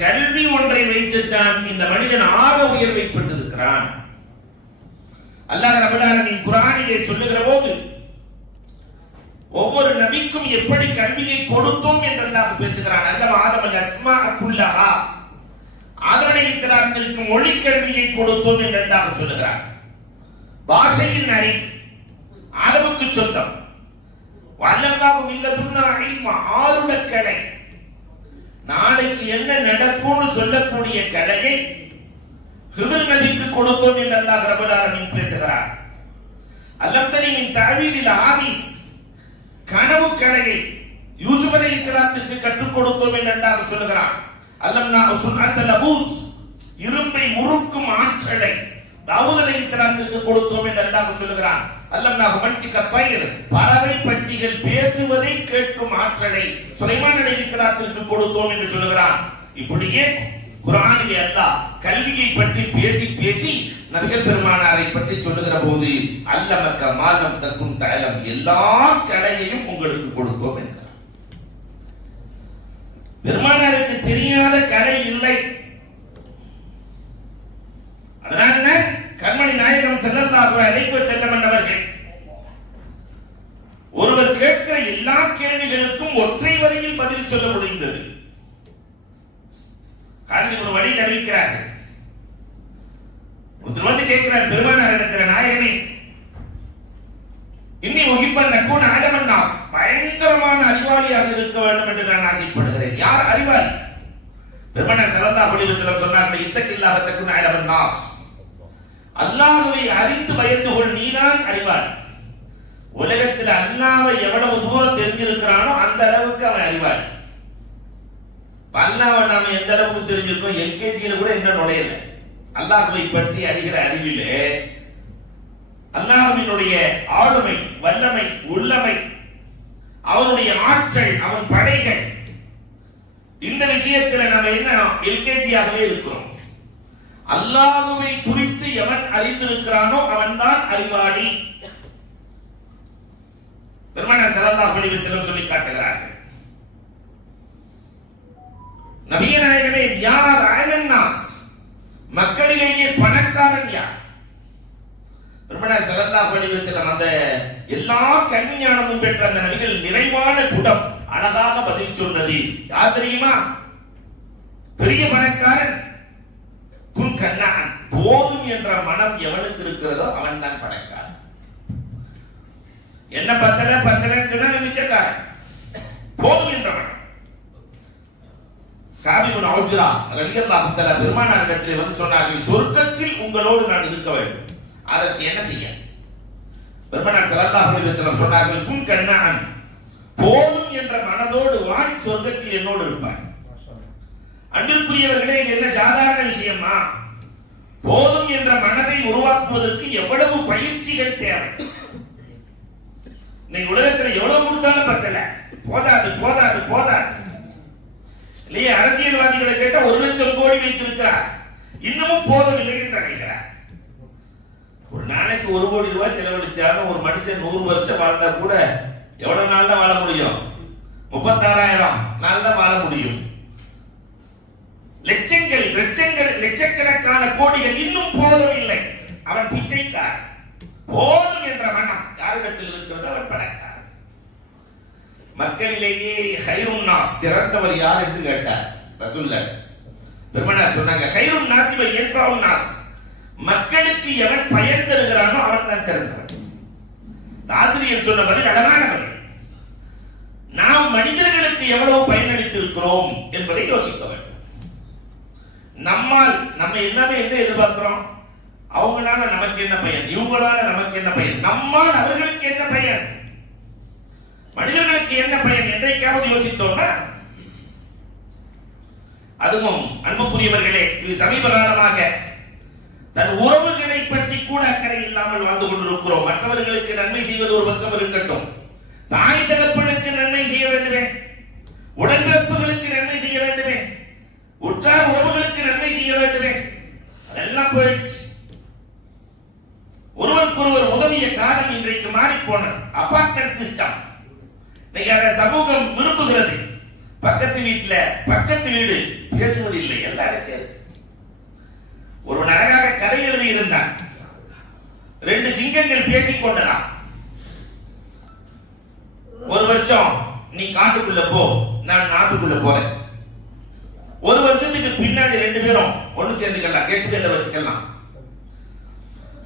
கல்வி ஒன்றை வைத்துத்தான் இந்த மனிதன் ஆக உயர்வை பெற்றிருக்கிறான் அல்லாஹ் ரப்பல் குரானிலே சொல்லுகிற போது ஒவ்வொரு நபிக்கும் எப்படி கல்வியை கொடுத்தோம் என்று அல்லாஹ் பேசுகிறான். அல்லவா ஆதம் அஸ்மா குல்லஹா. ஆதம் அலைஹிஸ்ஸலாத்திற்கு மொழி கல்வியை கொடுத்தோம் என்று அல்லாஹ் சொல்லுகிறான். பாஷையின் அறிவு அளவுக்கு சொந்தம். வல்லல்லாஹு இல்லதுன்னா இல்மா ஆருடக்கலை. நாளைக்கு என்ன நடக்கும்னு சொல்லக்கூடிய கடையை ஹிதர் நபிக்கு கொடுத்தோம் என்று அல்லாஹ் ரப்பல் ஆலமீன் பேசுகிறார். அல்லம் தனி மின் தஅவீலில் ஆதீஸ் கனவு கலையை யூசுப் அலைஹிஸ்ஸலாத்திற்கு கற்றுக் கொடுத்தோம் என்று அல்லாஹ் சொல்லுகிறான். அல்லம் நான் சுன்னத்த லபூஸ் இரும்பை முறுக்கும் ஆற்றலை தாவூத் அலைஹிஸ்ஸலாத்திற்கு கொடுத்தோம் என்று அல்லாஹ் சொல்லுகிறான். அல்லாஹ் நான் மன்திக பயிர் பறவை பட்சிகள் பேசுவதை கேட்கும் ஆற்றலை சுலைமான் அலைஹிஸ்ஸலாத்திற்கு கொடுத்தோம் என்று சொல்லுகிறான். இப்படியே குரானிலே அல்லாஹ் கல்வியை பற்றி பேசி பேசி நபிகள் பெருமானாரை பற்றி சொல்லுகிற போது அல்லமக்க மாலம் தக்கும் தயலம் எல்லா கலையையும் உங்களுக்கு கொடுத்தோம் என்கிறார். பெருமானாருக்கு தெரியாத கலை இல்லை. அதனால கண்மணி நாயகம் செல்லல்லாஹு அலைஹி வஸல்லம் ஒருவர் கேட்கிற எல்லா கேள்விகளுக்கும் ஒற்றை வரையில் பதில் சொல்ல முடிந்தது. காலில் ஒரு வழி அறிவிக்கிறார்கள் ஒருத்தர் வந்து கேட்கிறார் பெருமானார் இடத்துல நாயகமே இன்னி முகிப்பன் நக்கூன் ஆலமன் நாஸ் பயங்கரமான அறிவாளியாக இருக்க வேண்டும் என்று நான் ஆசைப்படுகிறேன். யார் அறிவாளி? பெருமானார் ஸல்லல்லாஹு அலைஹி சொன்னார் சொன்னார்கள் இத்தகில்லாஹ தக்குன் ஆலமன் நாஸ். அல்லாஹுவை அறிந்து பயந்து கொள் நீதான் அறிவார் உலகத்தில் அல்லாவை எவ்வளவு தூரம் தெரிஞ்சிருக்கிறானோ அந்த அளவுக்கு அவன் அறிவார் அல்லாவை நாம எந்த அளவுக்கு தெரிஞ்சிருக்கோம்? எல்கேஜியில கூட என்ன நுழையல. அல்லாஹுவை பற்றி அறிகிற அறிவிலே அல்லாஹுவினுடைய ஆளுமை வல்லமை உள்ளமை அவனுடைய ஆற்றல் அவன் படைகள். இந்த விஷயத்துல நம்ம என்ன எல்கேஜியாகவே இருக்கிறோம். அல்லாஹுவை குறித்து எவன் அறிந்திருக்கிறானோ அவன்தான் அறிவாளி. பெருமானார் ஸல்லல்லாஹு அலைஹி வஸல்லம் சொல்லி காட்டுகிறார்கள். நபிய நாயகமே யார் அயனன்னாஸ் மக்களிலேயே பணக்காரன் யார்? பெருமனார் ஸல்லல்லாஹு அலைஹி வஸல்லம் அந்த எல்லா கண்ஞானமும் பெற்ற அந்த நபிகள் நிறைவான குடம் அழகாக பதில் சொன்னது யார் தெரியுமா? பெரிய பணக்காரன். குன் கண்ணான் போதும் என்ற மனம் எவனுக்கு இருக்கிறதோ அவன் தான் பணக்காரன் என்ன பத்தல பத்தலன்னு சொன்னா மிச்சக்காரன். போதும் என்ற மனம். காபிபுன் அவுஜ்ரா ரலியல்லாஹு தஆலா பெருமானார் இடத்திலே வந்து சொன்னார்கள் சொர்க்கத்தில் உங்களோடு நான் இருக்க வேண்டும். அதற்கு என்ன செய்ய? பெருமானார் ஸல்லல்லாஹு அலைஹி வஸல்லம் சொன்னார்கள் குன் கண்ணான் போதும் என்ற மனதோடு வாய் சொர்க்கத்தில் என்னோடு இருப்பாய். அன்பிற்குரியவர்களே இது என்ன சாதாரண விஷயமா? போதும் என்ற மனதை உருவாக்குவதற்கு எவ்வளவு பயிற்சிகள் தேவை? இன்னைக்கு உலகத்துல எவ்வளவு கொடுத்தாலும் பத்தல. போதாது போதாது போதாது. இல்லையே அரசியல்வாதிகளை கேட்ட ஒரு லட்சம் கோடி வைத்திருக்கிறார். இன்னமும் போதவில்லை என்று நினைக்கிறார். ஒரு நாளைக்கு ஒரு கோடி ரூபாய் செலவழிச்சாலும் ஒரு மனுஷன் நூறு வருஷம் வாழ்ந்தா கூட எவ்வளவு நாள் தான் வாழ முடியும்? முப்பத்தாறாயிரம் நாள் தான் வாழ முடியும். லட்சங்கள் லட்சங்கள் லட்சக்கணக்கான கோடிகள் இன்னும் போதும் இல்லை. அவன் பிச்சைக்காரன். போதும் என்ற மனம் யாரிடத்தில் இருக்கிறது? அவன் பணக்காரன். மக்களிலேயே ஹைருன்னா நாஸ் சிறந்தவர் யார் என்று கேட்டார். ரசூல்ல. பெருமனார் சொன்னாங்க ஹைருன் நாசிவை ஏற்றாவும் நாஸ். மக்களுக்கு எவன் பயன் தருகிறானோ அவன் தான் சிறந்தவன். ஆசிரியர் சொன்ன பதில் அழகான பதில். நாம் மனிதர்களுக்கு எவ்வளவு பயனளித்திருக்கிறோம் என்பதை யோசிக்க வேண்டும் நம்மால் நம்ம எல்லாமே என்ன எதிர்பார்க்கிறோம்? அவங்களால நமக்கு என்ன பயன்? இவங்களால நமக்கு என்ன பயன்? நம்மால் அவர்களுக்கு என்ன பயன்? மனிதர்களுக்கு என்ன பயன்? என்றைக்காவது யோசித்தோம்னா அதுவும் அன்புக்குரியவர்களே இது சமீப காலமாக தன் உறவுகளை பற்றி கூட அக்கறை இல்லாமல் வாழ்ந்து கொண்டிருக்கிறோம். மற்றவர்களுக்கு நன்மை செய்வது ஒரு பக்கம் இருக்கட்டும். தாய் தகப்பனுக்கு நன்மை செய்ய வேண்டுமே. உடன்பிறப்புகளுக்கு நன்மை செய்ய வேண்டுமே. உற்றார் உறவுகளுக்கு நன்மை செய்ய வேண்டுமே. அதெல்லாம் போயிடுச்சு. ஒருவருக்கொருவர் உதவிய காலம் இன்றைக்கு மாறி போனது அபார்ட்மெண்ட் சிஸ்டம். இன்னைக்கு அதை சமூகம் விரும்புகிறது. பக்கத்து வீட்டுல பக்கத்து வீடு பேசுவதில்லை எல்லாம் அடைச்சது ஒருவன் அழகாக கதை எழுதி இருந்தான் ரெண்டு சிங்கங்கள் பேசிக் கொண்டதாம். ஒரு வருஷம் நீ காட்டுக்குள்ள போ நான் நாட்டுக்குள்ள போறேன். ஒரு வருஷத்துக்கு பின்னாடி ரெண்டு பேரும் ஒண்ணு சேர்ந்துக்கலாம் கெட்டு கெட்ட வச்சுக்கலாம்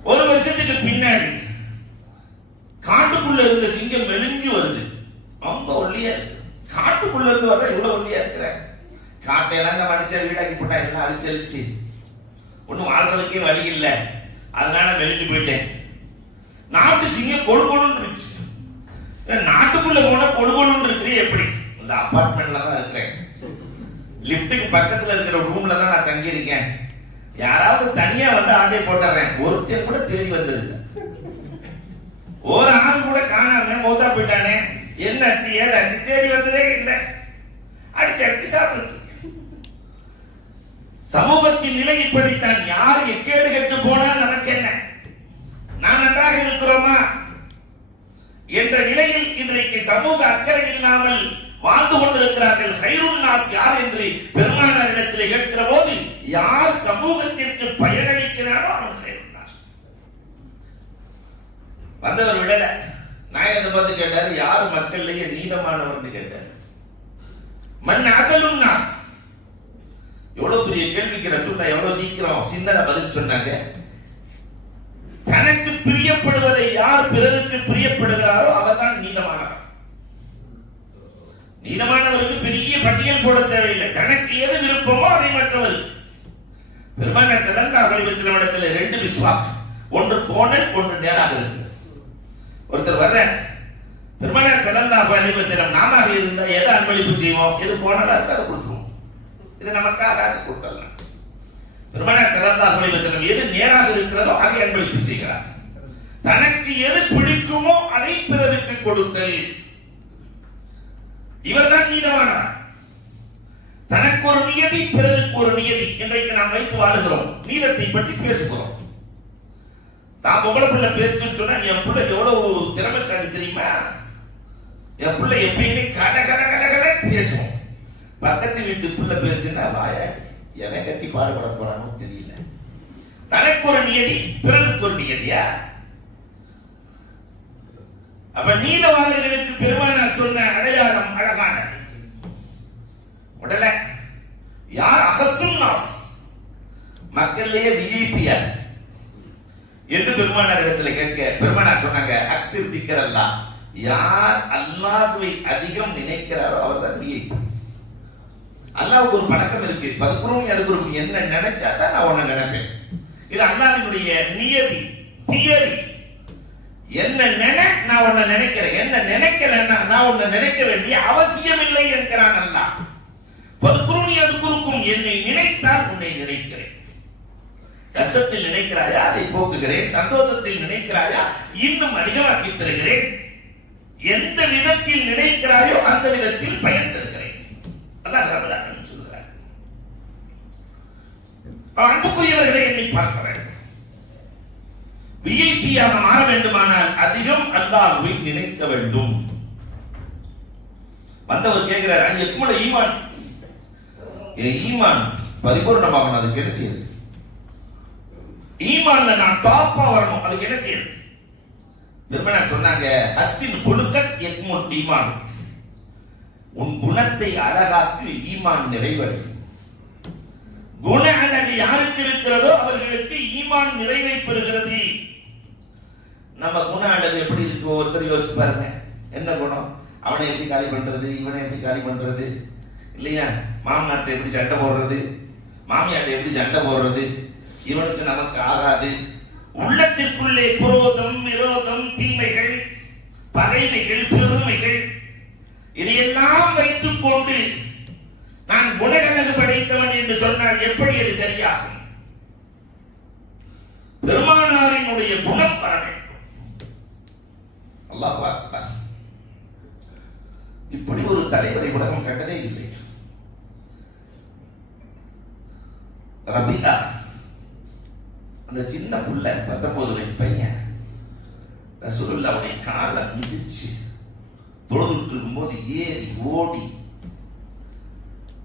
ஒரு வருஷத்துக்கு பின்னாடி காட்டுக்குள்ள இருந்த சிங்கம் மெலிஞ்சு வருது ரொம்ப ஒல்லியா இருக்கு காட்டுக்குள்ள இருந்து வர்ற இவ்வளவு ஒல்லியா இருக்கிற காட்டையெல்லாம் இந்த மனுஷன் வீடாக்கி போட்டா எல்லாம் அழிச்சழிச்சு ஒன்றும் வாழ்றதுக்கே வழி இல்லை அதனால மெலிஞ்சு போயிட்டேன் நாட்டு சிங்கம் கொழு கொழுன்னு இருந்துச்சு ஏன் நாட்டுக்குள்ள போனா கொழு கொழுன்னு இருக்கிறே எப்படி இந்த அபார்ட்மெண்ட்ல தான் இருக்கிறேன் லிஃப்ட்டுக்கு பக்கத்துல இருக்கிற ரூம்ல தான் நான் தங்கி இருக்கேன் யாராவது தனியா வந்து ஆண்டே போட்டுறேன் ஒருத்தன் கூட தேடி வந்தது ஒரு ஆள் கூட காணாம மௌத்தா போயிட்டானே என்னாச்சு ஏதாச்சு தேடி வந்ததே இல்லை அடிச்சு அடிச்சு சாப்பிட்டு சமூகத்தின் நிலை இப்படித்தான் யார் எக்கேடு கெட்டு போனால் நமக்கு என்ன? நாம் நன்றாக இருக்கிறோமா? என்ற நிலையில் இன்றைக்கு சமூக அக்கறை இல்லாமல் வாழ்ந்து கொண்டிருக்கிறார்கள் ஹைருன் நாஸ் யார் என்று பெருமானாரிடத்தில் கேட்கிற போது யார் சமூகத்திற்கு பயனளிக்கிறாரோ அவன் ஹைருன் நாஸ். வந்தவர் விடல. நாயகத்தை பார்த்து கேட்டாரு? யார் மக்களிலேயே நீதமானவர்னு கேட்டார். மண் அதலும் நாஸ். எவ்வளவு பெரிய கேள்விக்கு ரசூல்லா எவ்வளவு சீக்கிரம் சிந்தனை பதில் சொன்னாங்க? தனக்கு பிரியப்படுவதை யார் பிறருக்கு பிரியப்படுகிறாரோ அவர்தான் நீதமானவர். நீதமானவருக்கு பெரிய பட்டியல் போட தேவையில்லை. தனக்கு எது விருப்பமோ அதை மற்றவருக்கு. பெருமானார் ஸல்லல்லாஹு அலைஹி வஸல்லம் இடத்துல ரெண்டு விஸ்வாக் ஒன்று கோணல் ஒன்று நேராக இருக்கு ஒருத்தர் வர்ற பெருமானார் ஸல்லல்லாஹு அலைஹி வஸல்லம் நாமாக இருந்தா எதை அன்பளிப்பு செய்வோம்? எது கோணலா இருந்தா அதை இது நமக்காக அது கொடுத்துடலாம் பெருமானார் ஸல்லல்லாஹு அலைஹி வஸல்லம் எது நேராக இருக்கிறதோ அதை அன்பளிப்பு செய்கிறார். தனக்கு எது பிடிக்குமோ அதை பிறருக்கு கொடுத்தல். இவர்தான் நீதமானவர் தனக்கு ஒரு நியதி பிறருக்கு ஒரு நியதி இன்றைக்கு நாம் வைத்து வாழுகிறோம். நீதத்தை பற்றி பேசுகிறோம். நான் பொம்பளை பிள்ளை பேசுன்னு சொன்னா என் பிள்ளை எவ்வளவு திறமைசாலி தெரியுமா? என் பிள்ளை எப்பயுமே கட கட கட கட பேசுவோம் பக்கத்து வீட்டு பிள்ளை பேச்சுன்னா வாயாடி எவன் கட்டி பாடுபட போறானோ தெரியல. தனக்கு ஒரு நியதி பிறருக்கு ஒரு நியதியா? அப்ப நீதவாதர்களுக்கு பெருமானார் சொன்ன அடையாளம் அழகான. உடல யார் அகசுன்னாஸ் மக்கள்லயே விஐபியா என்று பெருமானார் இடத்துல கேட்க பெருமானார் சொன்னாங்க அக்சிர் திக்கர் அல்லா யார் அல்லாஹ்வை அதிகம் நினைக்கிறாரோ அவர்தான் விஐபி அல்லாவுக்கு ஒரு பழக்கம் இருக்கு. பதுக்குறோம் அதுக்கு என்ன நினைச்சா தான் நான் உன்னை நினைப்பேன். இது அண்ணாவினுடைய நியதி தியரி. என்ன நினை நான் உன்னை நினைக்கிறேன். என்ன நினைக்கலன்னா நான் உன்னை நினைக்க வேண்டிய அவசியம் இல்லை என்கிறான் அல்லாஹ். பதுக்குறோனி அது குறுக்கும் என்னை நினைத்தால் உன்னை நினைக்கிறேன். கஷ்டத்தில் நினைக்கிறாயா? அதை போக்குகிறேன். சந்தோஷத்தில் நினைக்கிறாயா? இன்னும் அதிகமாக்கி தருகிறேன். எந்த விதத்தில் நினைக்கிறாயோ அந்த விதத்தில் பயன் தருகிறேன் அல்லாஹ் ரபுல்லாஹ் சொல்கிறார் அன்புக்குரியவர்களை எண்ணி பார்க்க வேண்டும் விஐபியாக மாற வேண்டுமானால் அதிகம் அல்லாஹ்வை நினைக்க வேண்டும். வந்தவர் கேட்கிறார் அங்க கூட ஈமான்? என் ஈமான் பரிபூர்ணமாகணும் அதுக்கு என்ன செய்யுது ஈமான்ல நான் டாப்பா வரணும் அதுக்கு என்ன செய்யுது பெருமனார் சொன்னாங்க அஸ்ஸின் குலுக்கத் எக்முன் ஈமான். உன் குணத்தை அழகாக்கு ஈமான் நிறைவடையும் குண அழகு யாருக்கு இருக்கிறதோ அவர்களுக்கு ஈமான் நிறைவை பெறுகிறது. நம்ம குண அழகு எப்படி இருக்கு? ஒருத்தர் யோசிச்சு பாருங்க. என்ன குணம்? அவனை எப்படி காலி பண்றது? இவனை எப்படி காலி பண்றது? இல்லையா? மாமனார்ட்ட எப்படி சண்டை போடுறது? மாமியார்ட்ட எப்படி சண்டை போடுறது? இவனுக்கு நமக்கு ஆகாது. உள்ளத்திற்குள்ளே குரோதம் விரோதம் தீமைகள் பகைமைகள் பெருமைகள் இதையெல்லாம் வைத்துக் கொண்டு நான் குணகனது படைத்தவன் என்று சொன்னால் எப்படி அது சரியாகும்? பெருமானாரினுடைய குணம் வர வேண்டும். அல்லாஹ் இப்படி ஒரு தலைவரை உலகம் கண்டதே இல்லை. ரபிகா அந்த சின்ன புள்ள பத்தொன்பது வயசு பையன் ரசூலுல்லாவுடைய காலை மிதிச்சு தொழுதுட்டு இருக்கும்போது ஏறி ஓடி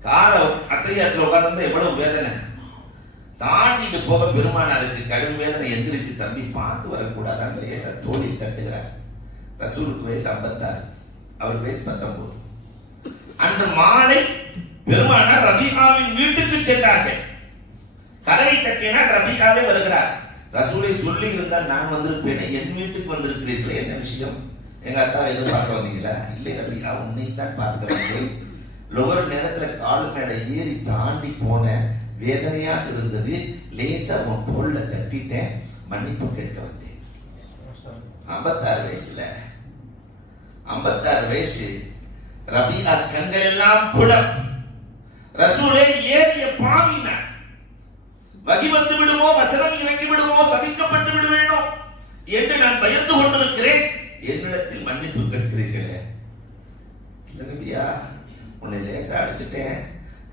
காலை அத்தையாத்துல உட்கார்ந்து எவ்வளவு வேதனை. தாண்டிட்டு போக பெருமானாருக்கு கடும் வேதனை. எந்திரிச்சு தம்பி பார்த்து வரக்கூடாதான்னு லேசா தோளில் தட்டுகிறார். ரசூலுக்கு வயசு ஐம்பத்தாறு. அவர் வயசு பத்தொன்பது. அன்று மாலை பெருமானார் ரபிகாவின் வீட்டுக்கு சென்றார்கள். கதவை தட்டினால் ரபிகாவே வருகிறார். ரசூலை சொல்லி இருந்தால் நான் வந்திருப்பேனே என் வீட்டுக்கு வந்திருக்கிறீர்களே என்ன விஷயம்? எங்க அத்தாவை எதுவும் பார்க்க வந்தீங்களா? இல்லை ரபிகா உன்னைத்தான் பார்க்க வந்தேன். லொவர் நேரத்துல காலு மேல ஏறி தாண்டி போன வேதனையாக இருந்தது. லேசா உன் தோல்ல தட்டிட்டேன். மன்னிப்பு கேட்க வந்தேன். ஐம்பத்தாறு வயசுல. ஐம்பத்தாறு வயசு. ரபீனா கண்கள் எல்லாம் குளம் ரசூலே ஏறிய பாவின வகி வந்து விடுமோ வசனம் இறங்கி விடுமோ சபிக்கப்பட்டு விடுவேனோ என்று நான் பயந்து கொண்டிருக்கிறேன். என்னிடத்தில் மன்னிப்பு கேட்கிறீர்களே? இல்ல உன்னை லேசாக அடிச்சிட்டேன்.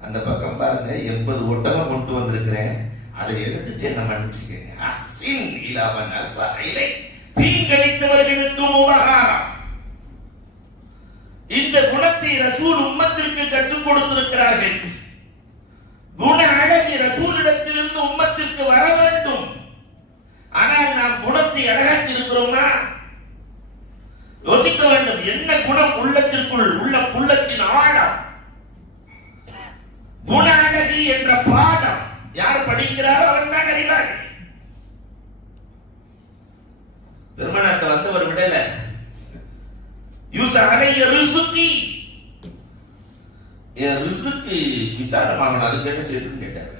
அந்த பக்கம் பாருங்க எண்பது ஒட்டகம் கொண்டு வந்திருக்கிறேன். அதை எடுத்துட்டு என்ன மன்னிச்சுக்கங்க. அஹ்சின் இலாமன் அஸ்வாயிலை உபகாரம். இந்த குணத்தை ரசூல் உம்மத்திற்கு கற்றுக் கொடுத்திருக்க குண அழகி ரசூலிடத்திலிருந்து உம்மத்திற்கு வர வேண்டும் ஆனால் நாம் குணத்தை அழகாக்கி இருக்கிறோமா யோசிக்க வேண்டும் என்ன குணம் உள்ளத்திற்குள் உள்ள புள்ளத்தின் ஆழம் குண அழகி என்ற பாடம் யார் படிக்கிறாரோ அவன் தான் அறிவார் பெருமனாட்ட வந்தவர் விடல யூச அலைய ரிசுக்கி என் ரிசுக்கு விசாலமாகணும் அதுக்கு என்ன செய்யணும்னு கேட்டார்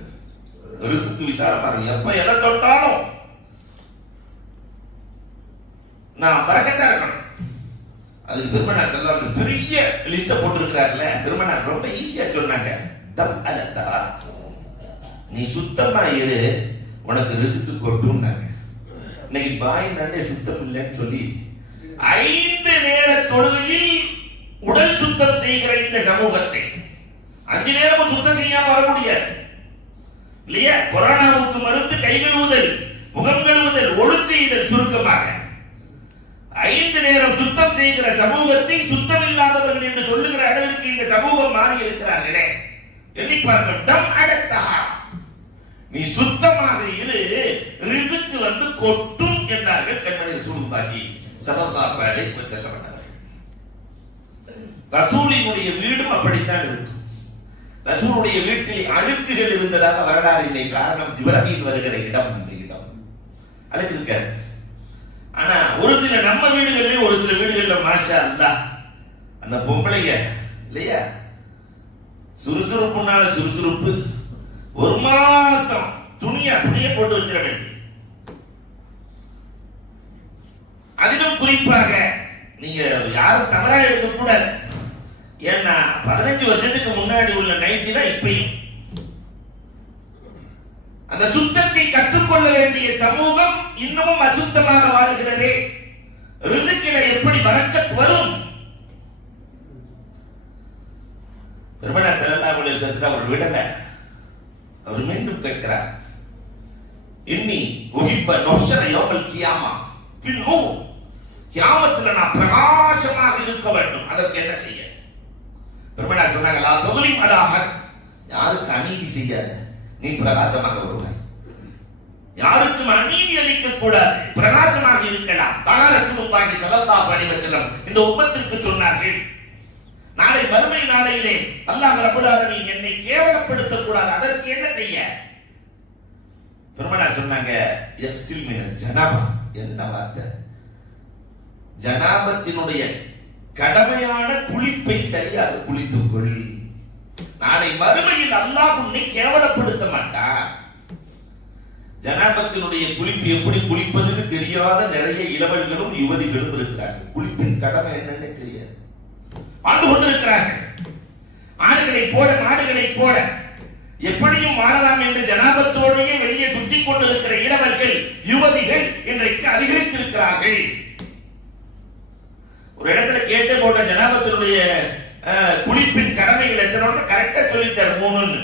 ரிசுக்கு விசாலமாகணும் எப்ப எதை தொட்டாலும் நான் பறக்கத்தா இருக்கணும் அதுக்கு பெருமனார் செல்லம் பெரிய லிஸ்ட போட்டிருக்கிறார்ல பெருமனார் ரொம்ப ஈஸியா சொன்னாங்க தம் அலத்தா நீ சுத்தமா இரு உனக்கு ரிசுக்கு கொட்டும்னாங்க. இன்னைக்கு பாய் நாண்டே சுத்தம் இல்லைன்னு சொல்லி ஐந்து நேர தொழுகையில் உடல் சுத்தம் செய்கிற இந்த சமூகத்தை அஞ்சு நேரமும் சுத்தம் செய்யாம வர முடியாது. இல்லையா? கொரோனாவுக்கு மருந்து கை கழுவுதல் முகம் கழுவுதல் ஒழுச்செய்தல் சுருக்கமாக. ஐந்து நேரம் சுத்தம் செய்கிற சமூகத்தை சுத்தம் இல்லாதவர்கள் என்று சொல்லுகிற அளவிற்கு இந்த சமூகம் மாறி இருக்கிறார்களே. எண்ணி பார்க்க டம் நீ சுத்தமாக இரு ரிசுக்கு வந்து கொட்டும் என்றார்கள் கண்மணி சூழ்ந்தாகி சதர்தார் போய் செல்லப்பட்டார்கள் ரசூலினுடைய வீடும் அப்படித்தான் இருக்கும். ரசூலுடைய வீட்டில் அழுக்குகள் இருந்ததாக வரலாறு இல்லை. காரணம் ஜிப்ரஹீல் வருகிற இடம் அந்த இடம். அழுக்கு இருக்காது ஆனா ஒரு சில நம்ம வீடுகள்லயும் ஒரு சில வீடுகள்ல மாஷா அல்லாஹ் அந்த பொம்பளைங்க இல்லையா? சுறுசுறுப்புனால சுறுசுறுப்பு ஒரு மாசம் துணியை அப்படியே போட்டு வச்சிட வேண்டிய அதிலும் குறிப்பாக நீங்க யாரும் தவறா எடுக்க கூடாது ஏன்னா பதினஞ்சு வருஷத்துக்கு முன்னாடி உள்ள நைட்டி தான் இப்பயும். அந்த சுத்தத்தை கற்றுக்கொள்ள வேண்டிய சமூகம் இன்னமும் அசுத்தமாக வாழ்கிறது. ரிசுக்கில எப்படி வரக்கத் வரும். பெருமனார் செல்லல்லா உள்ள அவர் விடல அவர் மீண்டும் கேட்கிறார். இன்னி உகிப்ப நொஷர யோகல் கியாமா பின்னோ கியாமத்துல நான் பிரகாசமாக இருக்க வேண்டும். அதற்கு என்ன செய்ய? பெருமனார் சொன்னாங்களா தொகுதி தொகுலிம் அதாக யாருக்கு அநீதி செய்யாத? நீ பிரகாசமாக வருவாய் யாருக்கும் அநீதி அளிக்க கூடாது. பிரகாசமாக இருக்கலாம். தகார சுருவாகி சலல்லா பணிவ இந்த ஒப்பத்திற்கு சொன்னார்கள் நாளை மறுமை நாளையிலே அல்லாஹ் ரபுல் ஆலமீன் என்னை கேவலப்படுத்த கூடாது அதற்கு என்ன செய்ய? பெருமனார் சொன்னாங்க எஃப்சில் மினல் ஜனாபா. என்ன வார்த்தை? ஜனாபத்தினுடைய கடமையான குளிப்பை சரியாக குளித்துக்கொள். நாளை மறுமையில் அல்லாஹ் உன்னை கேவலப்படுத்த மாட்டான் ஜனாபத்தினுடைய குளிப்பு எப்படி குளிப்பதுன்னு தெரியாத நிறைய இளவல்களும் யுவதிகளும் இருக்கிறார்கள். குளிப்பின் கடமை என்னன்னு தெரியாது. வாழ்ந்து கொண்டிருக்கிறார்கள். ஆடுகளை போட மாடுகளை போட. எப்படியும் மாறலாம் என்று ஜனாபத்தோடையும் வெளியே சுத்தி கொண்டிருக்கிற இளவர்கள் யுவதிகள் இன்றைக்கு அதிகரித்திருக்கிறார்கள். ஒரு இடத்துல கேட்டு போட்ட ஜனாபத்தினுடைய அஹ், குளிப்பின் கடமைகள் எத்தனை கரெக்டா சொல்லிட்டார் மூணுன்னு.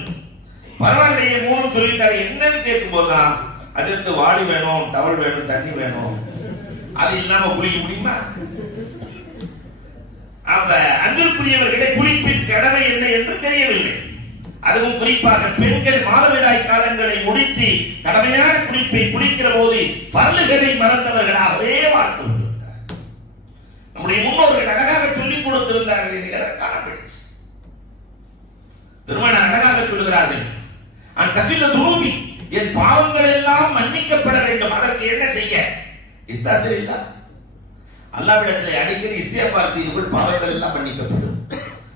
பரவாயில்லையே மூணு சொல்லிட்டாரு. என்னன்னு கேட்கும் போதுதான் அதற்கு வாளி வேணும் டவல் வேணும் தண்ணி வேணும். அது இல்லாம குளிக்க முடியுமா? அப்ப அன்பிற்குரியவர்களே குளிப்பின் கடமை என்ன என்று தெரியவில்லை. அதுவும் குறிப்பாக பெண்கள் மாதவிடாய் காலங்களை முடித்து கடமையான குளிப்பை குளிக்கிற போது பல்லுகளை மறந்தவர்களாகவே வாழ்ந்து கொண்டிருக்கிறார் நம்முடைய முன்னோர்கள் அழகாக சொல்லிக் கொடுத்திருந்தார்கள் என்கிற காணப்படுச்சு பெருமானார் அழகாக சொல்லுகிறார்கள். அந்த தகில துருமி என் பாவங்கள் எல்லாம் மன்னிக்கப்பட வேண்டும். அதற்கு என்ன செய்ய? இஸ்தாஃபிர் இல்லா அல்லாவிடத்தில் அடிக்கடி இஸ்தியப்பார் செய்து கொள் பாவங்கள் எல்லாம் மன்னிக்கப்படும்.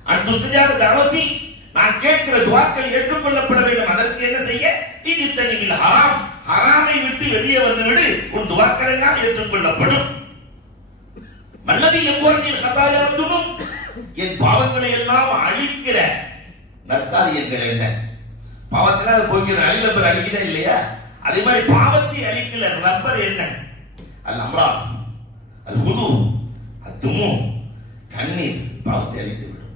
அந்த துஸ்தஜாப தவதி நான் கேட்கிற துவாக்கள் ஏற்றுக்கொள்ளப்பட வேண்டும். அதற்கு என்ன செய்ய? இது தனிவில் ஹராம். ஹராமை விட்டு வெளியே வந்துவிடு உன் துவாக்கள் எல்லாம் ஏற்றுக்கொள்ளப்படும். மன்னதி எங்கோரின் கதாய என் பாவங்களை எல்லாம் அழிக்கிற நற்காரியங்கள் என்ன? பாவத்தில் அது போய்க்கிற அழிலப்பர் அழிக்குதா இல்லையா? அதே மாதிரி பாவத்தை அழிக்கிற ரப்பர் என்ன? அது அம்ரா அல் அதுவும் அத்துமு கண்ணீர் பாவத்தை அழித்து விடும்.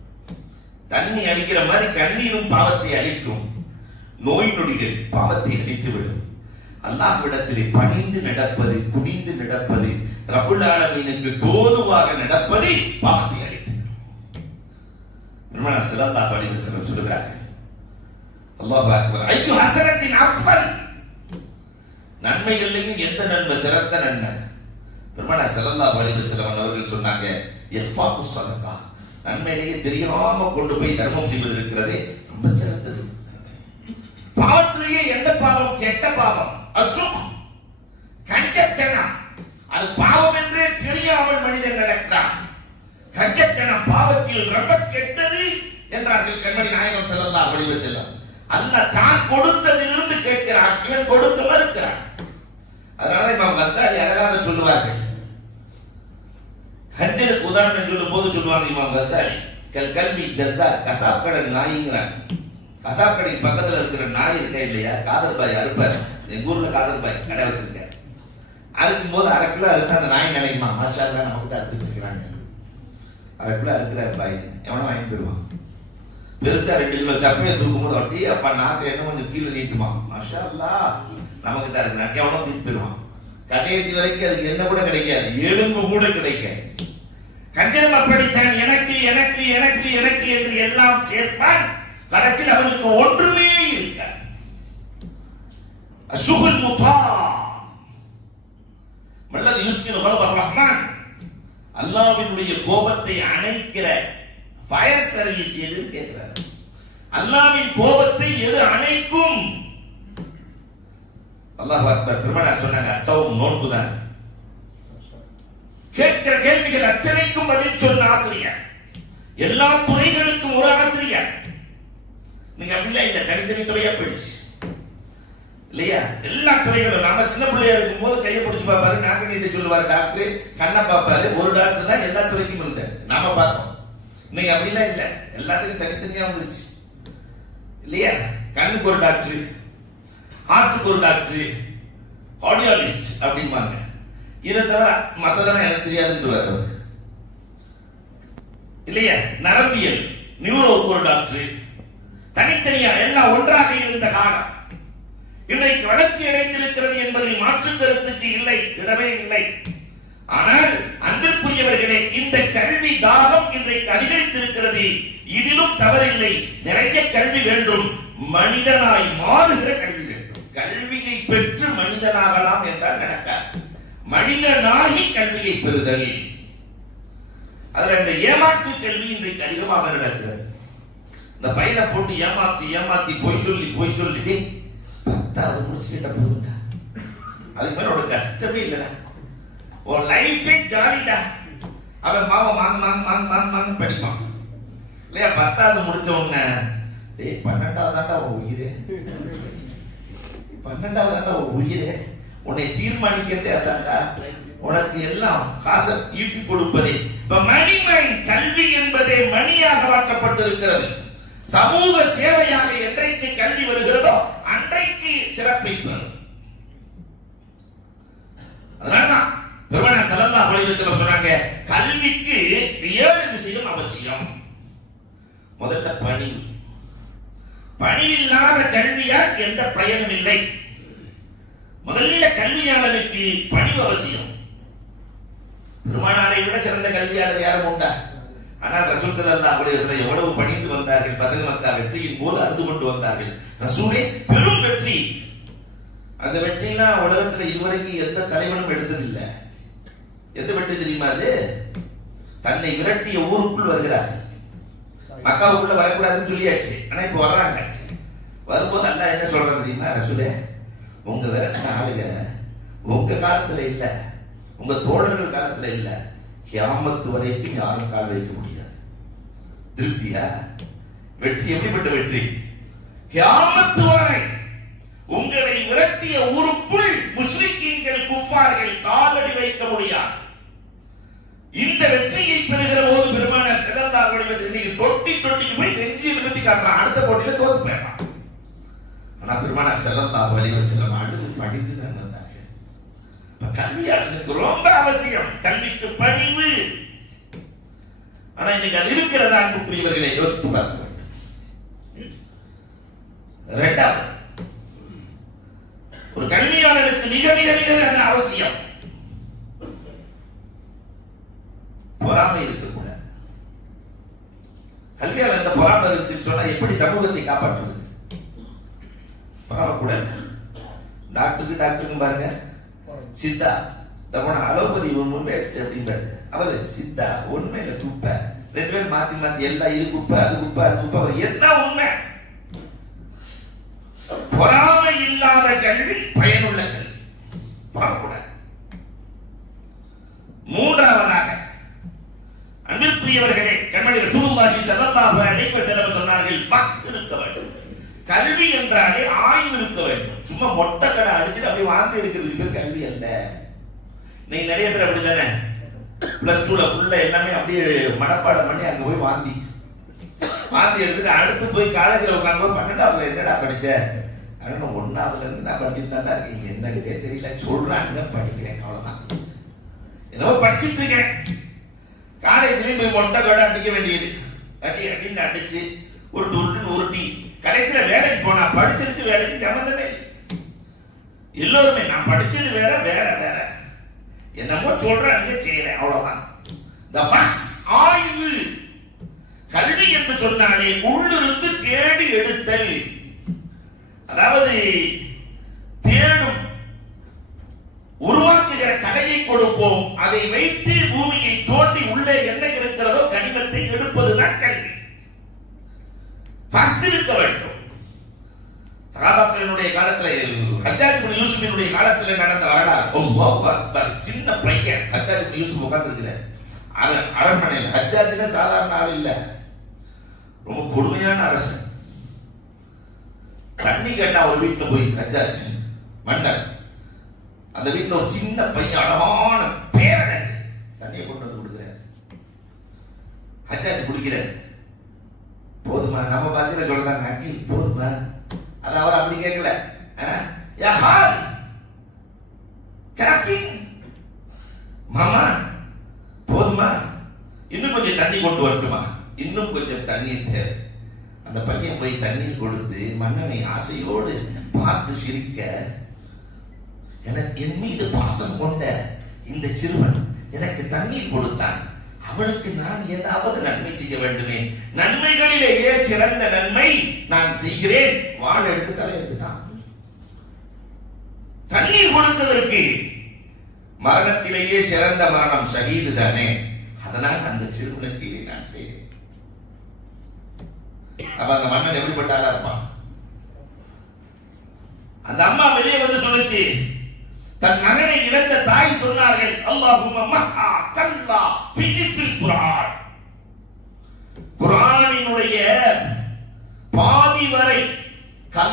தண்ணி அழிக்கிற மாதிரி கண்ணீரும் பாவத்தை அழிக்கும். நோய் நொடிகள் பாவத்தை அழித்து விடும். அல்லாஹ்விடத்திலே பணிந்து நடப்பது குடிந்து நடப்பது ரபுல் தோதுவாக நடப்பது பாவத்தை அழித்து விடும். பெருமானார் ஸல்லல்லாஹு அலைஹி வஸல்லம் சொல்கிறார்கள் அல்லாஹ் அக்பர். ஐயோ ஹசனத்தின் அஃபல். நன்மைகள்லையும் எந்த நன்மை? சிறந்த நன்மை. பெருமானார் ஸல்லல்லாஹு அலைஹி வஸல்லம் அவர்கள் சொன்னாங்க எஃபாக்கு சதக்கா நன்மையிலேயே தெரியாம கொண்டு போய் தர்மம் செய்வது இருக்கிறதே ரொம்ப சிறந்தது. பாவத்திலேயே எந்த பாவம்? கெட்ட பாவம். அசுக் கஞ்சத்தனம். அது பாவம் என்றே தெரியாமல் மனிதன் நடக்கிறான். கஞ்சத்தனம் பாவத்தில் ரொம்ப கெட்டது என்றார்கள் கண்மணி நாயகம் ஸல்லல்லாஹு அலைஹி செல்லம். அல்ல தான் கொடுத்ததிலிருந்து கேட்கிறான் இவன் கொடுத்து மறுக்கிறான். அதனால இமாம் கசாலி அழகாக சொல்லுவார்கள் ஹஜ்ஜனுக்கு உதாரணம் சொல்லும் போது சொல்லுவாங்க இமாம் கசாலி கல் கல்வி ஜஸ்ஸார் கசாப் கடை நாய்ங்கிறாங்க கசாப் கடைக்கு பக்கத்துல இருக்கிற நாய் இருக்கா இல்லையா? காதல் பாய் அறுப்பார். எங்க ஊர்ல காதல் பாய் கடை வச்சிருக்காரு. அறுக்கும் போது அரை கிலோ அறுத்தா அந்த நாய் நினைக்குமா? மாஷா நமக்கு தான் அறுத்து வச்சுக்கிறாங்க அரை கிலோ அறுக்கிறார் பாய் எவனா வாங்கி போயிருவான். பெருசா ரெண்டு கிலோ சப்பையை தூக்கும் போது வட்டி அப்பா நாக்கு என்ன கொஞ்சம் கீழே நீட்டுமா? மாஷா நமக்கு தான் இருக்கிறான் எவனோ தூக்கி போயிருவான். கடைசி வரைக்கும் அதுக்கு என்ன கூட கிடைக்காது. எலும்பு கூட கிடைக்காது. கஞ்சனம் அப்படித்தான் எனக்கு எனக்கு எனக்கு எனக்கு என்று எல்லாம் சேர்ப்பான் கடைசியில் அவனுக்கு ஒன்றுமே இருக்காது. அசுகுல் முபா மல்லது யூஸ்மின் வலவர் ரஹ்மான் அல்லாவினுடைய கோபத்தை அணைக்கிற ஃபயர் சர்வீஸ் எது கேட்கிறார். அல்லாவின் கோபத்தை எது அணைக்கும்? அல்லாஹ் அக்பர் சொன்னாங்க அசௌ நோன்பு தான் கேட்கிற கேள்விகள் அத்தனைக்கும் பதில் சொன்ன ஆசிரியர். எல்லா துறைகளுக்கும் ஒரு ஆசிரியர். நீங்க அப்படிலாம் இல்லை தனித்தனி துறையா போயிடுச்சு. இல்லையா? எல்லா துறைகளும். நம்ம சின்ன பிள்ளையா இருக்கும் போது கையை பிடிச்சி பார்ப்பாரு நாக்கு நீட்டு சொல்லுவாரு டாக்டர். கண்ணை பார்ப்பாரு. ஒரு டாக்டர் தான் எல்லா துறைக்கும் இருந்தார். நாம பார்த்தோம். இன்னைக்கு அப்படிலாம் இல்லை. எல்லாத்துக்கும் தனித்தனியா வந்துருச்சு. இல்லையா? கண்ணுக்கு ஒரு டாக்டர் ஹார்ட்டுக்கு ஒரு டாக்டர் ஆடியாலஜிஸ்ட் அப்படிம்பாங்க. இதை தவிர மற்றதெல்லாம் எனக்கு தெரியாதுன்றார் இல்லையா? நரம்பியல் நியூரோ ஒரு டாக்டர் தனித்தனியா எல்லாம் ஒன்றாக இருந்த காலம். இன்றைக்கு வளர்ச்சி அடைந்திருக்கிறது என்பதில் மாற்று கருத்துக்கு இல்லை இடமே இல்லை. ஆனால் அன்பிற்குரியவர்களே இந்த கல்வி தாகம் இன்றைக்கு அதிகரித்திருக்கிறது. இதிலும் தவறில்லை. நிறைய கல்வி வேண்டும். மனிதனாய் மாறுகிற கல்வி வேண்டும். கல்வியை பெற்று மனிதனாகலாம் என்றால் நடக்காது. மனிதனாகி கல்வியை பெறுதல். அதுல இந்த ஏமாற்று கல்வி இன்றைக்கு அதிகமாக நடக்கிறது. இந்த பையனை போட்டு ஏமாத்தி ஏமாத்தி பொய் சொல்லி பொய் சொல்லிட்டு பத்தாவது முடிச்சுக்கிட்ட போதுண்டா அதுக்கு மேல உனக்கு கஷ்டமே இல்லடா. உன் லைஃபே ஜாலிடா. அவன் மாவன் மாங்க மாங்க மாங்க மாங்க மாங்க படிப்பான். இல்லையா பத்தாவது முடிச்ச உடனே டேய் பன்னெண்டாவது தாண்டா உன் உயிரே. பன்னெண்டாவது தாண்டா உன் உயிரே. உன்னை தீர்மானிக்கிறதே அதான்டா. உனக்கு எல்லாம் காசை ஈட்டி கொடுப்பதே. இப்ப மணிமை கல்வி என்பதே மணியாக மாற்றப்பட்டிருக்கிறது. சமூக சேவையாக என்றைக்கு கல்வி வருகிறதோ அன்றைக்கு சிறப்பை பெறும் அதனாலதான் பெருமானார் ஸல்லல்லாஹு அலைஹி சொன்னாங்க கல்விக்கு ஏழு விஷயம் அவசியம். முதல்ல பணி. பணிவில்லாத கல்வியால் எந்த பயனும் இல்லை. முதல்ல கல்வியாளனுக்கு பணிவு அவசியம். பெருமானாரை விட சிறந்த கல்வியாளர் யாரும் உண்டா? ஆனால் ரசூல் ஸல்லல்லாஹு அலைஹி வஸல்லம் எவ்வளவு பணிந்து வந்தார்கள் பதக மக்கா வெற்றியின் போது அறுந்து கொண்டு வந்தார்கள். ரசூலே பெரும் வெற்றி. அந்த வெற்றினா உலகத்துல இதுவரைக்கும் எந்த தலைவனும் எடுத்ததில்லை. எந்த வெற்றி தெரியுமா அது? தன்னை விரட்டிய ஊருக்குள் வருகிறார்கள். மக்காவுக்குள்ள வரக்கூடாதுன்னு சொல்லியாச்சு. ஆனா இப்ப வர்றாங்க. வரும்போது அல்ல என்ன சொல்றான் தெரியுமா ரசூலே? உங்க விரட்ட ஆளுங்க உங்க காலத்துல இல்ல. உங்க தோழர்கள் காலத்துல இல்ல. கியாமத்து வரைக்கும் யாரும் கால் வைக்க முடியாது. திருப்தியா? வெற்றி எப்படிப்பட்ட வெற்றி? கியாமத்து வரை உங்களை விரட்டிய ஊருக்குள் முஸ்லிக்கீன்கள் குப்பார்கள் காலடி வைக்க முடியாது. இந்த வெற்றியை பெறுகிற போது பெருமான செல்லல்லாஹு அலைஹி இன்னைக்கு தொட்டி தொட்டிக்கு போய் நெஞ்சியை நிமித்தி காட்டுறான். அடுத்த போட்டியில தோத்து போயிடறான். பெருமானார் செல்லல்லாஹு அலைஹி சில ஆண்டுகள் படித்து தான் வந்தார்கள். இப்போ கல்வியாளர்களுக்கு ரொம்ப அவசியம். கல்விக்கு பணிவு. ஆனால் இன்னைக்கு அது இருக்கிறதா அன்புக்குரியவர்களை யோசித்து பார்க்க வேண்டும். ரெண்டாவது ஒரு கல்வியாளருக்கு மிக மிக மிக மிக அவசியம். பொறாமை இருக்கக்கூடாது. கல்வியாளர் பொறாமை இருந்துச்சுன்னு சொன்னா எப்படி சமூகத்தை காப்பாற்றுவது? பரவக்கூடாது டாக்டருக்கு டாக்டருக்கும் பாருங்க. சித்தா இந்த அலோபதி ஒன்று வேஸ்ட் அப்படிம்பாரு. அவரு சித்தா உண்மையில குப்பை. ரெண்டு பேரும் மாத்தி மாத்தி எல்லாம் இது குப்பை அது குப்பை அது குப்பை. அவர் என்ன உண்மை. பொறாமை இல்லாத கல்வி பொறாமக்கூடாது மூன்றாவதாக அன்பிற்குரியவர்களே கண்மணி ரசூலுல்லாஹி ஸல்லல்லாஹு அலைஹி வஸல்லம் சொன்னார்கள் ஃபக்ஸ் இருக்க வேண்டும் கல்வி என்றாலே ஆய்வு இருக்க வேண்டும் சும்மா மொட்டை கடை வாந்தி எடுக்கிறதுக்கு பேர் கல்வி அல்ல. நீங்க நிறைய பேர் அப்படித்தானே? பிளஸ் டூல ஃபுல்லா எல்லாமே அப்படியே மனப்பாடம் பண்ணி அங்க போய் வாந்தி. வாந்தி எடுத்துட்டு அடுத்து போய் காலேஜில் உட்காந்து போய் பன்னெண்டாவதுல என்னடா படிச்ச? ஆனால் ஒன்னாவதுல இருந்து நான் படிச்சுட்டு தான் இருக்கீங்க என்னன்னே தெரியல. சொல்றானுங்க படிக்கிறேன் அவ்வளவுதான். என்னவோ படிச்சுட்டு இருக்கேன். காலேஜ்லயும் போய் மொட்டை கடை அடிக்க வேண்டியது. அடி அடின்னு அடிச்சு உருட்டு உருட்டுன்னு உருட்டி கடைசியில வேலைக்கு போனா படிச்சிருக்கு வேலைக்கு சம்மந்தமே இல்லை. எல்லோருமே நான் படிச்சது வேற வேற வேற. என்னமோ சொல்றானுங்க செய்யறேன் அவ்வளவுதான். The facts, ஆய்வு. கல்வி என்று சொன்னாலே உள்ளிருந்து தேடி எடுத்தல். அதாவது தேடும் உருவாக்குகிற கடையை கொடுப்போம். அதை வைத்து பூமியை தோண்டி உள்ளே என்ன இருக்கிறதோ கனிமத்தை எடுப்பதுதான் கல்வி. Facts இருக்க வேண்டும். சகாபாக்களினுடைய காலத்துல ஹஜாஜ் பின் யூசுஃபினுடைய காலத்துல நடந்த வரலாறு. அல்லாஹ் அக்பர் சின்ன பையன் ஹஜாஜ் பின் யூசுஃப் உட்கார்ந்துருக்கிறார். அரண்மனையில் ஹஜ்ஜாஜ்னா சாதாரண ஆள் இல்ல. ரொம்ப கொடுமையான அரசன். தண்ணி கேட்டா ஒரு வீட்டுல போய் ஹஜ்ஜாஜ் மண்டல் அந்த வீட்டுல ஒரு சின்ன பையன் அழகான பேரனை தண்ணியை கொண்டு வந்து கொடுக்கிறார். ஹஜ்ஜாஜ் குடிக்கிறார். போதுமா? நம்ம பாஷையில சொல்றாங்க அங்கில் போதுமா? அது அவர் அப்படி கேட்கல அஹ், காஃபி மாமா போதுமா இன்னும் கொஞ்சம் தண்ணி கொண்டு வரட்டுமா இன்னும் கொஞ்சம் தண்ணீர் தேவை அந்த பையன் போய் தண்ணீர் கொடுத்து மன்னனை ஆசையோடு பார்த்து சிரிக்க எனக்கு என் மீது பாசம் கொண்ட இந்த சிறுவன் எனக்கு தண்ணீர் கொடுத்தான் அவனுக்கு நான் ஏதாவது நன்மை செய்ய வேண்டுமே நன்மைகளிலேயே சிறந்த நன்மை நான் செய்கிறேன் வாள் எடுத்து தலை எடுத்துட்டான் தண்ணீர் கொடுத்ததற்கு மரணத்திலேயே சிறந்த மரணம் சகிது தானே? அதனால் அந்த சிறுவனுக்கு இதை நான் செய்கிறேன் அப்ப அந்த மன்னன் எப்படிப்பட்டாளா இருப்பான்? அந்த அம்மா வெளியே வந்து சொல்லுச்சு தன் மகனை இழந்த தாய் சொன்னார்கள் அல்லாஹும்ம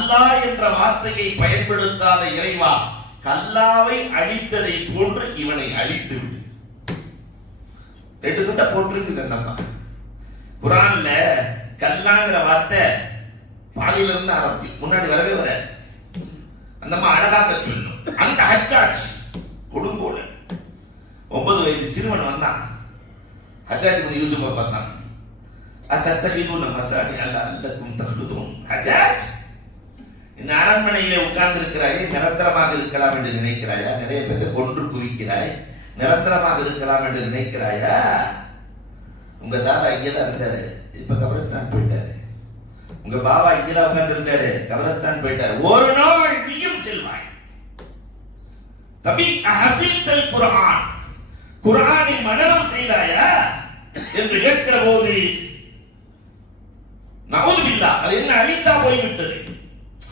கல்லா என்ற வார்த்தையை பயன்படுத்தாத இறைவா கல்லாவை அழித்ததை போன்று இவனை அழித்து விடு ரெண்டு கிட்ட போட்டிருக்கு அந்த அம்மா. குரான்ல கல்லாங்கிற வார்த்தை பாலியில இருந்து ஆரம்பி முன்னாடி வரவே வர அந்த அம்மா அழகாக சொல்லும் அந்த ஹஜ்ஜாஜ் கொடுங்கோல ஒன்பது வயசு சிறுவன் வந்தான். ஹஜ்ஜாஜ் பின் யூசுஃபை பார்த்தான். அத்தத்தகிதுன மசாடி அல்ல அல்லக்கும் தகுதும். ஹஜ்ஜாஜ்! இந்த அரண்மனையிலே உட்கார்ந்திருக்கிறாயே நிரந்தரமாக இருக்கலாம் என்று நினைக்கிறாயா? நிறைய பேர்த்தை கொன்று குவிக்கிறாய். நிரந்தரமாக இருக்கலாம் என்று நினைக்கிறாயா? உங்க தாத்தா இங்கதான் இருந்தாரு. இப்ப கபரஸ்தான் போயிட்டாரு. உங்க பாபா இங்கதான் உட்கார்ந்து இருந்தாரு கபரஸ்தான் போயிட்டாரு. ஒரு நாள் தபி அஹபித்தல் குரான் குரானை மனநம் செய்தாயா? என்று கேட்கிற போது நவுதுபில்லா. அது என்ன அழித்தா போய்விட்டது.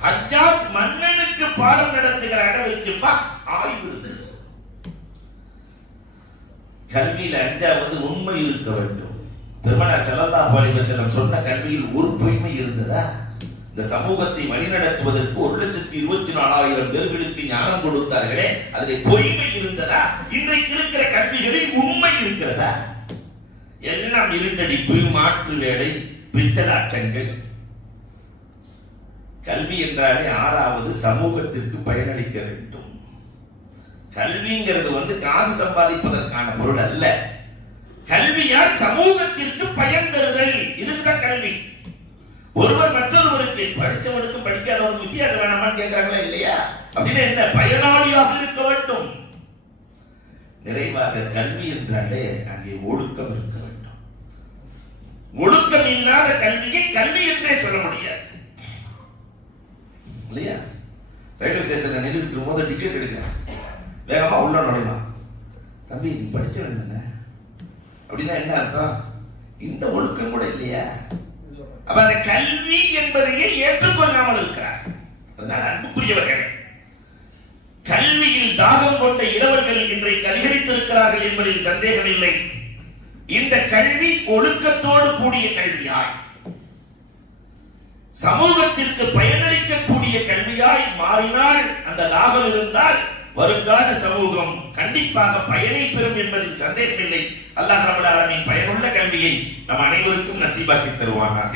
ஹஜ்ஜாஜ் மன்னனுக்கு பாடம் நடத்துகிற அளவிற்கு ஃபக்ஸ் ஆய்வு இருந்தது கல்வியில் அஞ்சாவது உண்மை இருக்க வேண்டும். பெருமனார் செல்லல்லா அலைஹி சொன்ன கல்வியில் ஒரு பொய்மை இருந்ததா? இந்த சமூகத்தை வழிநடத்துவதற்கு ஒரு லட்சத்தி இருபத்தி நாலாயிரம் பேர்களுக்கு ஞானம் கொடுத்தார்களே அதில் பொய்மை இருந்ததா? இன்றைக்கு இருக்கிற கல்விகளில் உண்மை இருக்கிறதா? எல்லாம் இருட்டடிப்பு மாற்று வேலை பித்தலாட்டங்கள். கல்வி என்றாலே ஆறாவது சமூகத்திற்கு பயனளிக்க வேண்டும். கல்விங்கிறது வந்து காசு சம்பாதிப்பதற்கான பொருள் அல்ல. கல்வியால் சமூகத்திற்கு பயன் தருதல்? இதுக்குதான் கல்வி. ஒருவர் மற்றொருவருக்கு படிச்சவனுக்கும் படிக்காதவனுக்கும் வித்தியாசம் வேணாமான்னு கேட்கிறாங்களா இல்லையா? அப்படின்னு என்ன? பயனாளியாக இருக்க வேண்டும். நிறைவாக கல்வி என்றாலே அங்கே ஒழுக்கம் இருக்க வேண்டும். ஒழுக்கம் இல்லாத கல்வியை கல்வி என்றே சொல்ல முடியாது. இல்லையா? ரயில்வே ஸ்டேஷனில் நின்றுட்டு போது டிக்கெட் எடுக்க வேகமா உள்ள நுழைமா. தம்பி நீ படிச்சவன் தானே அப்படின்னா என்ன அர்த்தம்? இந்த ஒழுக்கம் கூட இல்லையா? அப்ப அந்த கல்வி என்பதையே ஏற்றுக்கொள்ளாமல் இருக்கிறார். அதனால அன்புக்குரியவர்களே கல்வியில் தாகம் கொண்ட இளவர்கள் இன்றைக்கு அதிகரித்திருக்கிறார்கள் என்பதில் சந்தேகமில்லை. இந்த கல்வி ஒழுக்கத்தோடு கூடிய கல்வியாய் சமூகத்திற்கு பயனளிக்கக்கூடிய கல்வியாய் மாறினால் அந்த லாபம் இருந்தால் வருங்கால சமூகம் கண்டிப்பாக பயனை பெறும் என்பதில் சந்தேகமில்லை அல்லாஹ் ரபுல் பயனுள்ள கல்வியை நம் அனைவருக்கும் நசீபாக்கி தருவானாக.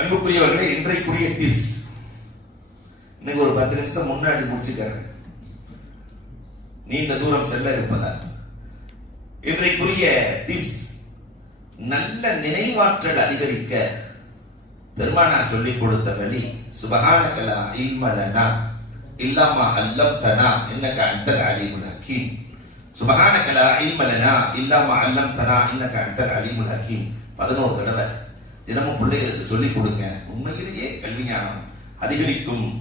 அன்புக்குரியவர்களே இன்றைக்குரிய டிப்ஸ் இன்னைக்கு ஒரு பத்து நிமிஷம் முன்னாடி முடிச்சுக்கிறேன். நீண்ட தூரம் செல்ல இருப்பதால். இன்றைக்குரிய டிப்ஸ் நல்ல நினைவாற்றல் அதிகரிக்க பெருமானார் சொல்லிக் கொடுத்த வழி சுபஹானகலா இல்மலனா இல்லாமா அல்லம் தனா இன்னக அந்தல் அலீமுல் ஹக்கீம். சுபஹானகலா இல்மலனா இல்லாமா அல்லம் தனா இன்னக அந்தல் அலீமுல் ஹக்கீம். பதினோரு தடவை. தினமும் பிள்ளைகளுக்கு சொல்லிக் கொடுங்க. உண்மையிலேயே கல்வி ஞானம் அதிகரிக்கும்.